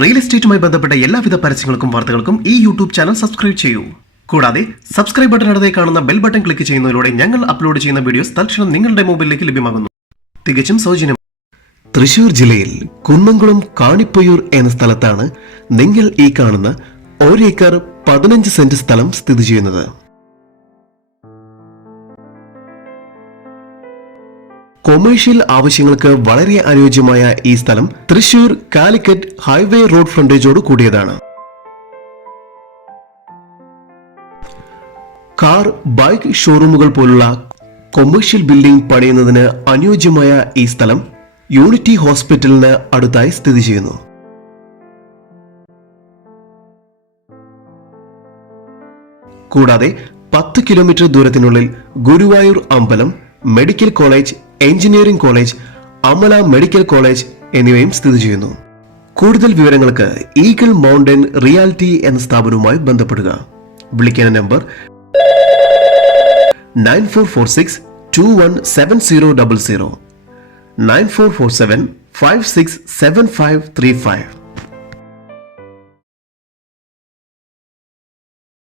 Real എസ്റ്റേറ്റുമായി ബന്ധപ്പെട്ട എല്ലാവിധ പരസ്യങ്ങൾക്കും വാർത്തകൾക്കും ഈ യൂട്യൂബ് ചാനൽ സബ്സ്ക്രൈബ് ചെയ്യൂ. കൂടാതെ സബ്സ്ക്രൈബ് ബട്ടൺ അടുത്തായി കാണുന്ന ബെൽ ബട്ടൺ ക്ലിക്ക് ചെയ്യുന്നതിലൂടെ ഞങ്ങൾ അപ്ലോഡ് ചെയ്യുന്ന വീഡിയോസ് തൽക്ഷണം നിങ്ങളുടെ മൊബൈലിലേക്ക് ലഭ്യമാകുന്നു. തികച്ചും സൗജന്യം. തൃശൂർ ജില്ലയിൽ കുന്നംകുളം കാണിപ്പയ്യൂർ എന്ന സ്ഥലത്താണ് നിങ്ങൾ ഈ കാണുന്ന 1 ഏക്കർ 15 സെന്റ് സ്ഥലം സ്ഥിതി ചെയ്യുന്നത്. കൊമേഴ്ഷ്യൽ ആവശ്യങ്ങൾക്ക് വളരെ അനുയോജ്യമായ ഈ സ്ഥലം തൃശൂർ കാലിക്കറ്റ് ഹൈവേ റോഡ് ഫ്രണ്ടേജോട് കൂടിയതാണ്. കാർ, ബൈക്ക് ഷോറൂമുകൾ പോലുള്ള കൊമേഴ്ഷ്യൽ ബിൽഡിംഗ് പണിയുന്നതിന് അനുയോജ്യമായ ഈ സ്ഥലം യൂണിറ്റി ഹോസ്പിറ്റലിന് അടുത്തായി സ്ഥിതി ചെയ്യുന്നു. കൂടാതെ 10 കിലോമീറ്റർ ദൂരത്തിനുള്ളിൽ ഗുരുവായൂർ അമ്പലം, medical college, engineering college, Amala medical college എന്നിവയും സ്ഥിതി ചെയ്യുന്നു. കൂടുതൽ വിവരങ്ങൾക്ക് ഈഗിൾ മൗണ്ടൻ റിയാലിറ്റി എന്ന സ്ഥാപനവുമായി ബന്ധപ്പെടുക. വിളിക്കേണ്ട നമ്പർ 9446217000 9447567535.